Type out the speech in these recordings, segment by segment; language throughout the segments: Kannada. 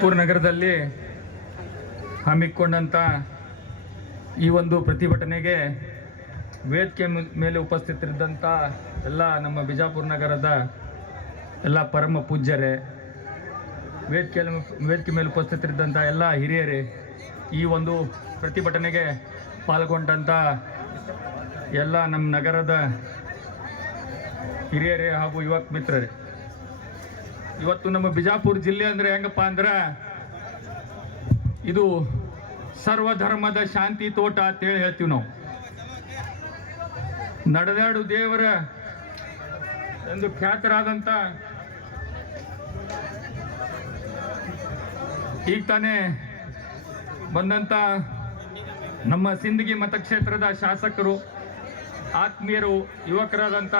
ಬಿಜಾಪುರ ನಗರದಲ್ಲಿ ಹಮ್ಮಿಕೊಂಡಂಥ ಈ ಒಂದು ಪ್ರತಿಭಟನೆಗೆ ವೇದಿಕೆ ಮೇಲೆ ಉಪಸ್ಥಿತರಿದ್ದಂಥ ಎಲ್ಲ ನಮ್ಮ ಬಿಜಾಪುರ ನಗರದ ಎಲ್ಲ ಪರಮ ಪೂಜ್ಯರೇ, ವೇದಿಕೆ ಮೇಲೆ ಉಪಸ್ಥಿತರಿದ್ದಂಥ ಎಲ್ಲ ಹಿರಿಯರೇ, ಈ ಒಂದು ಪ್ರತಿಭಟನೆಗೆ ಪಾಲ್ಗೊಂಡಂಥ ಎಲ್ಲ ನಮ್ಮ ನಗರದ ಹಿರಿಯರೇ ಹಾಗೂ ಯುವಕ ಮಿತ್ರರೇ, ಇವತ್ತು ನಮ್ಮ ಬಿಜಾಪುರ ಜಿಲ್ಲೆ ಅಂದರೆ ಹೆಂಗಪ್ಪ ಅಂದ್ರೆ ಇದು ಸರ್ವಧರ್ಮದ ಶಾಂತಿ ತೋಟ ಅಂತೇಳಿ ಹೇಳ್ತೀವಿ ನಾವು. ನಡೆದಾಡು ದೇವರ ಎಂದು ಖ್ಯಾತರಾದಂಥ ಈಗ ತಾನೇ ಬಂದಂಥ ನಮ್ಮ ಸಿಂದಗಿ ಮತಕ್ಷೇತ್ರದ ಶಾಸಕರು, ಆತ್ಮೀಯರು, ಯುವಕರಾದಂಥ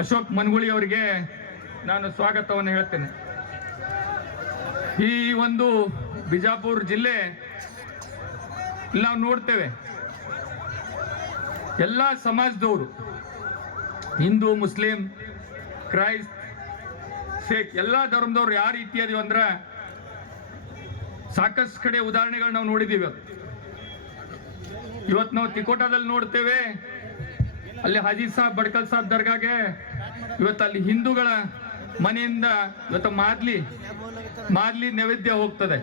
ಅಶೋಕ್ ಮನಗುಳಿ ಅವರಿಗೆ ನಾನು ಸ್ವಾಗತವನ್ನು ಹೇಳ್ತೇನೆ. ಈ ಒಂದು ಬಿಜಾಪುರ ಜಿಲ್ಲೆ ನಾವು ನೋಡ್ತೇವೆ, ಎಲ್ಲ ಸಮಾಜದವರು, ಹಿಂದೂ, ಮುಸ್ಲಿಂ, ಕ್ರೈಸ್ತ, ಸಿಖ್, ಎಲ್ಲ ಧರ್ಮದವ್ರು ಯಾವ ರೀತಿ ಅದೀವಿ ಅಂದ್ರೆ ಸಾಕಷ್ಟು ಕಡೆ ಉದಾಹರಣೆಗಳು ನಾವು ನೋಡಿದ್ದೀವಿ. ಇವತ್ತು ನಾವು ತಿಕೋಟಾದಲ್ಲಿ ನೋಡ್ತೇವೆ, ಅಲ್ಲಿ ಹಾಜಿ ಸಾಬ್ ಬಡ್ಕಲ್ ಸಾಬ್ ದರ್ಗಾಗೆ ಇವತ್ತು ಅಲ್ಲಿ ಹಿಂದೂಗಳ ಮನೆಯಿಂದ ಇವತ್ತು ಮಾದ್ಲಿ ನೈವೇದ್ಯ ಹೋಗ್ತದೆ.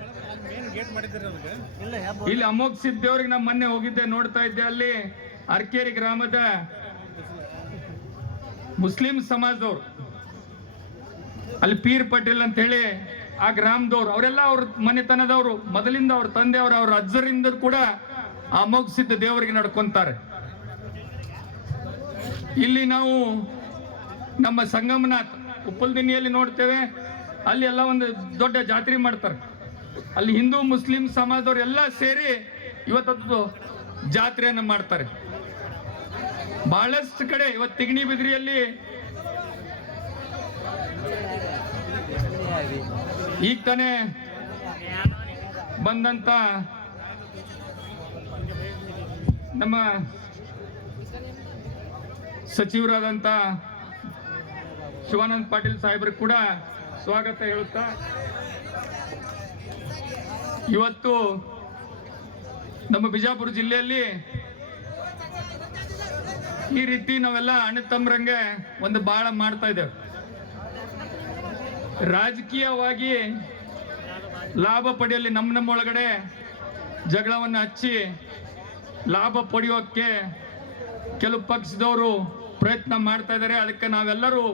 ಇಲ್ಲಿ ಅಮೋಘ್ ಸಿದ್ದೇವ್ರಿಗೆ ನಮ್ಮ ಮೊನ್ನೆ ಹೋಗಿದ್ದೆ, ನೋಡ್ತಾ ಇದ್ದೆ, ಅಲ್ಲಿ ಅರ್ಕೇರಿ ಗ್ರಾಮದ ಮುಸ್ಲಿಂ ಸಮಾಜದವ್ರು, ಅಲ್ಲಿ ಪೀರ್ ಪಟೇಲ್ ಅಂತ ಹೇಳಿ ಆ ಗ್ರಾಮದವ್ರು, ಅವರೆಲ್ಲ ಅವ್ರ ಮನೆತನದವರು, ಮೊದಲಿಂದ ಅವ್ರ ತಂದೆಯವರು, ಅವ್ರ ಅಜ್ಜರಿಂದ ಕೂಡ ಅಮೋಘ್ ಸಿದ್ಧ ದೇವರಿಗೆ ನಡ್ಕೊಂತಾರೆ. ಇಲ್ಲಿ ನಾವು ನಮ್ಮ ಸಂಗಮನಾಥ್ ಉಪ್ಪಲ್ದಿನಿಯಲ್ಲಿ ನೋಡ್ತೇವೆ, ಅಲ್ಲಿ ಎಲ್ಲ ಒಂದು ದೊಡ್ಡ ಜಾತ್ರೆ ಮಾಡ್ತಾರೆ. ಅಲ್ಲಿ ಹಿಂದೂ ಮುಸ್ಲಿಂ ಸಮಾಜದವ್ರು ಎಲ್ಲ ಸೇರಿ ಇವತ್ತದ್ದು ಜಾತ್ರೆಯನ್ನು ಮಾಡ್ತಾರೆ. ಬಹಳಷ್ಟು ಕಡೆ ಇವತ್ತು ತಿಗಣಿ ಬಿದ್ರಿಯಲ್ಲಿ ಈಗ ತಾನೇ ಬಂದಂತ ನಮ್ಮ ಸಚಿವರಾದಂಥ ಶಿವಾನಂದ ಪಾಟೀಲ್ ಸಾಹೇಬ್ರಿಗೆ ಕೂಡ ಸ್ವಾಗತ ಹೇಳುತ್ತಾ, ಇವತ್ತು ನಮ್ಮ ಬಿಜಾಪುರ ಜಿಲ್ಲೆಯಲ್ಲಿ ಈ ರೀತಿ ನಾವೆಲ್ಲ ಅಣ್ಣ ತಮ್ಮರಂಗೆ ಒಂದು ಬಾಳ ಮಾಡ್ತಾ ಇದ್ದೇವೆ. ರಾಜಕೀಯವಾಗಿ ಲಾಭ ಪಡೆಯಲಿ ನಮ್ಮ ಒಳಗಡೆ ಜಗಳವನ್ನು ಹಚ್ಚಿ ಲಾಭ ಪಡೆಯೋಕ್ಕೆ ಕೆಲವು ಪಕ್ಷದವರು ಪ್ರಯತ್ನ ಮಾಡ್ತಾ ಇದ್ದಾರೆ. ಅದಕ್ಕೆ ನಾವೆಲ್ಲರೂ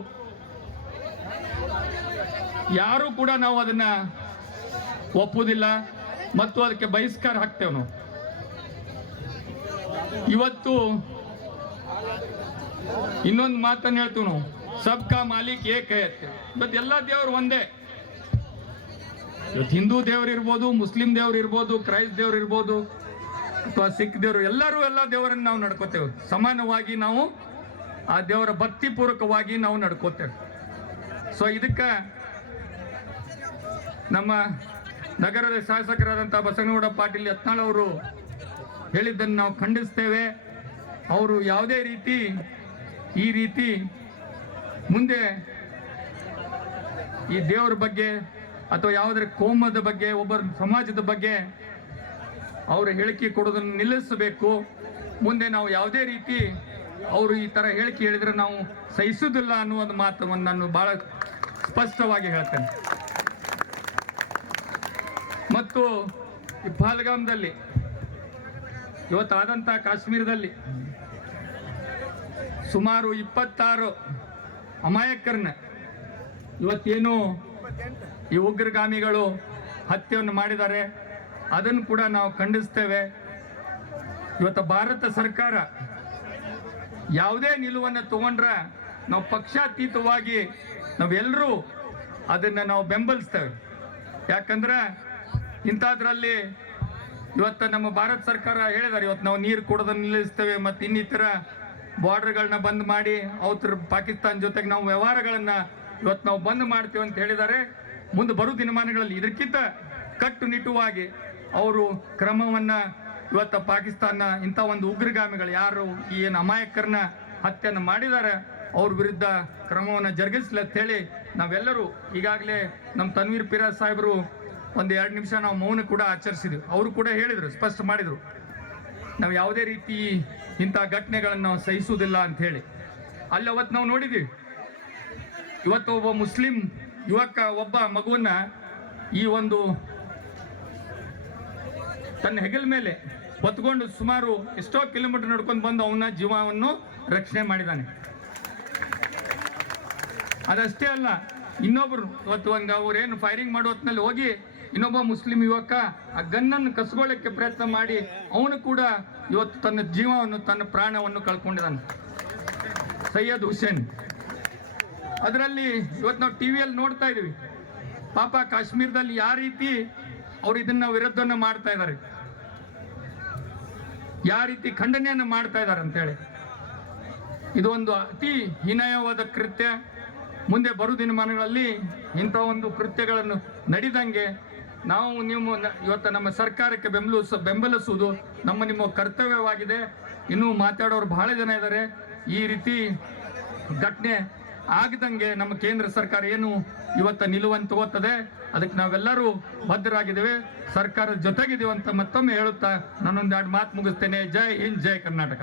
ಯಾರು ಕೂಡ ನಾವು ಅದನ್ನ ಒಪ್ಪುವುದಿಲ್ಲ ಮತ್ತು ಅದಕ್ಕೆ ಬಹಿಷ್ಕಾರ ಹಾಕ್ತೇವೆ ನಾವು. ಇವತ್ತು ಇನ್ನೊಂದು ಮಾತನ್ನು ಹೇಳ್ತೀವಿ ನಾವು, ಸಬ್ಕಾ ಮಾಲೀಕ್ ಏಕ ಐತೆ. ಇವತ್ತು ಎಲ್ಲ ದೇವರು ಒಂದೇ. ಇವತ್ತು ಹಿಂದೂ ದೇವರು ಇರ್ಬೋದು, ಮುಸ್ಲಿಂ ದೇವರು ಇರ್ಬೋದು, ಕ್ರೈಸ್ತ ದೇವರು ಇರ್ಬೋದು, ಅಥವಾ ಸಿಖ್ ದೇವರು, ಎಲ್ಲರೂ ಎಲ್ಲ ದೇವರನ್ನು ನಾವು ನಡ್ಕೋತೇವೆ. ಸಮಾನವಾಗಿ ನಾವು ಆ ದೇವರ ಭಕ್ತಿಪೂರ್ವಕವಾಗಿ ನಾವು ನಡ್ಕೋತೇವೆ. ಸೊ ಇದಕ್ಕೆ ನಮ್ಮ ನಗರದ ಶಾಸಕರಾದಂಥ ಬಸವನಗೌಡ ಪಾಟೀಲ್ ಯತ್ನಾಳ್ ಅವರು ಹೇಳಿದ್ದನ್ನು ನಾವು ಖಂಡಿಸ್ತೇವೆ. ಅವರು ಯಾವುದೇ ರೀತಿ ಈ ರೀತಿ ಮುಂದೆ ಈ ದೇವರ ಬಗ್ಗೆ ಅಥವಾ ಯಾವುದರ ಕೋಮದ ಬಗ್ಗೆ, ಒಬ್ಬರ ಸಮಾಜದ ಬಗ್ಗೆ ಅವರು ಹೇಳಿಕೆ ಕೊಡೋದನ್ನು ನಿಲ್ಲಿಸಬೇಕು. ಮುಂದೆ ನಾವು ಯಾವುದೇ ರೀತಿ ಅವರು ಈ ಥರ ಹೇಳಿಕೆ ಹೇಳಿದರೆ ನಾವು ಸಹಿಸುವುದಿಲ್ಲ ಅನ್ನುವ ಒಂದು ಮಾತನ್ನು ನಾನು ಭಾಳ ಸ್ಪಷ್ಟವಾಗಿ ಹೇಳ್ತೇನೆ. ಮತ್ತು ಈ ಪಹಲ್ಗಾಮ್ದಲ್ಲಿ ಇವತ್ತಾದಂಥ ಕಾಶ್ಮೀರದಲ್ಲಿ ಸುಮಾರು 26 ಅಮಾಯಕರನ್ನ ಇವತ್ತೇನು ಈ ಉಗ್ರಗಾಮಿಗಳು ಹತ್ಯೆಯನ್ನು ಮಾಡಿದ್ದಾರೆ, ಅದನ್ನು ಕೂಡ ನಾವು ಖಂಡಿಸ್ತೇವೆ. ಇವತ್ತು ಭಾರತ ಸರ್ಕಾರ ಯಾವುದೇ ನಿಲುವನ್ನು ತಗೊಂಡ್ರೆ ನಾವು ಪಕ್ಷಾತೀತವಾಗಿ ನಾವೆಲ್ಲರೂ ಅದನ್ನು ನಾವು ಬೆಂಬಲಿಸ್ತೇವೆ. ಯಾಕಂದ್ರೆ ಇಂಥದ್ರಲ್ಲಿ ಇವತ್ತು ನಮ್ಮ ಭಾರತ ಸರ್ಕಾರ ಹೇಳಿದ್ದಾರೆ, ಇವತ್ತು ನಾವು ನೀರು ಕೊಡೋದನ್ನು ನಿಲ್ಲಿಸ್ತೇವೆ ಮತ್ತು ಇನ್ನಿತರ ಬಾರ್ಡರ್ಗಳನ್ನ ಬಂದ್ ಮಾಡಿ ಅವತ್ರ ಪಾಕಿಸ್ತಾನ ಜೊತೆಗೆ ನಾವು ವ್ಯವಹಾರಗಳನ್ನು ಇವತ್ತು ನಾವು ಬಂದ್ ಮಾಡ್ತೀವಿ ಅಂತ ಹೇಳಿದ್ದಾರೆ. ಮುಂದೆ ಬರೋ ದಿನಮಾನಗಳಲ್ಲಿ ಇದಕ್ಕಿಂತ ಕಟ್ಟುನಿಟ್ಟುವಾಗಿ ಅವರು ಕ್ರಮವನ್ನು ಇವತ್ತು ಪಾಕಿಸ್ತಾನ ಇಂಥ ಒಂದು ಉಗ್ರಗಾಮಿಗಳು ಯಾರು ಈ ಏನು ಅಮಾಯಕರನ್ನ ಹತ್ಯೆಯನ್ನು ಮಾಡಿದ್ದಾರೆ ಅವ್ರ ವಿರುದ್ಧ ಕ್ರಮವನ್ನು ಜರುಗಿಸಲಿ ಅಂತ ಹೇಳಿ ನಾವೆಲ್ಲರೂ ಈಗಾಗಲೇ ನಮ್ಮ ತನ್ವೀರ್ ಪಿರಾಜ್ ಸಾಹೇಬರು ಒಂದು 2 ನಿಮಿಷ ನಾವು ಮೌನ ಕೂಡ ಆಚರಿಸಿದ್ವಿ. ಅವರು ಕೂಡ ಹೇಳಿದರು, ಸ್ಪಷ್ಟ ಮಾಡಿದರು, ನಾವು ಯಾವುದೇ ರೀತಿ ಇಂಥ ಘಟನೆಗಳನ್ನು ನಾವು ಸಹಿಸುವುದಿಲ್ಲ ಅಂತ ಹೇಳಿ. ಅಲ್ಲಿ ಅವತ್ತು ನಾವು ನೋಡಿದ್ದೀವಿ, ಇವತ್ತು ಒಬ್ಬ ಮುಸ್ಲಿಂ ಯುವಕ ಒಬ್ಬ ಮಗುವನ್ನ ಈ ಒಂದು ತನ್ನ ಹೆಗಲ ಮೇಲೆ ಹೊತ್ಕೊಂಡು ಸುಮಾರು ಎಷ್ಟೋ ಕಿಲೋಮೀಟರ್ ನಡ್ಕೊಂಡು ಬಂದು ಅವನ ಜೀವವನ್ನು ರಕ್ಷಣೆ ಮಾಡಿದ್ದಾನೆ. ಅದಷ್ಟೇ ಅಲ್ಲ, ಇನ್ನೊಬ್ರು ಇವತ್ತು ಒಂದು ಅವ್ರೇನು ಫೈರಿಂಗ್ ಮಾಡೋ ಹೊತ್ತಿನಲ್ಲಿ ಹೋಗಿ ಇನ್ನೊಬ್ಬ ಮುಸ್ಲಿಂ ಯುವಕ ಆ ಗನ್ನನ್ನು ಕಸ್ಕೊಳ್ಳೋಕ್ಕೆ ಪ್ರಯತ್ನ ಮಾಡಿ ಅವನು ಕೂಡ ಇವತ್ತು ತನ್ನ ಜೀವವನ್ನು, ತನ್ನ ಪ್ರಾಣವನ್ನು ಕಳ್ಕೊಂಡಿದ್ದಾನೆ, ಸೈಯದ್ ಹುಸೇನ್. ಅದರಲ್ಲಿ ಇವತ್ತು ನಾವು ಟಿವಿಯಲ್ಲಿ ನೋಡ್ತಾ ಇದೀವಿ, ಪಾಪ ಕಾಶ್ಮೀರದಲ್ಲಿ ಯಾವ ರೀತಿ ಅವ್ರು ಇದನ್ನ ವಿರೋಧವನ್ನು ಮಾಡ್ತಾ ಇದ್ದಾರೆ, ಯಾವ ರೀತಿ ಖಂಡನೆಯನ್ನು ಮಾಡ್ತಾ ಇದ್ದಾರೆ ಅಂತೇಳಿ. ಇದು ಒಂದು ಅತಿ ಹೀನಾಯವಾದ ಕೃತ್ಯ. ಮುಂದೆ ಬರು ದಿನಮಾನಗಳಲ್ಲಿ ಇಂಥ ಒಂದು ಕೃತ್ಯಗಳನ್ನು ನಡೆದಂಗೆ ನೀವು ಇವತ್ತು ನಮ್ಮ ಸರ್ಕಾರಕ್ಕೆ ಬೆಂಬಲಿಸುವುದು ನಿಮ್ಮ ಕರ್ತವ್ಯವಾಗಿದೆ. ಇನ್ನೂ ಮಾತಾಡೋರು ಬಹಳ ಜನ ಇದ್ದಾರೆ. ಈ ರೀತಿ ಘಟನೆ ಆಗದಂಗೆ ನಮ್ಮ ಕೇಂದ್ರ ಸರ್ಕಾರ ಏನು ಇವತ್ತು ನಿಲುವನ್ನು ತಗೋತದೆ, ಅದಕ್ಕೆ ನಾವೆಲ್ಲರೂ ಬದ್ಧರಾಗಿದ್ದೇವೆ, ಸರ್ಕಾರದ ಜೊತೆಗಿದ್ದೀವಿ ಅಂತ ಮತ್ತೊಮ್ಮೆ ಹೇಳುತ್ತಾ ನಾನೊಂದೆರಡು ಮಾತು ಮುಗಿಸ್ತೇನೆ. ಜೈ ಹಿಂದ್, ಜೈ ಕರ್ನಾಟಕ.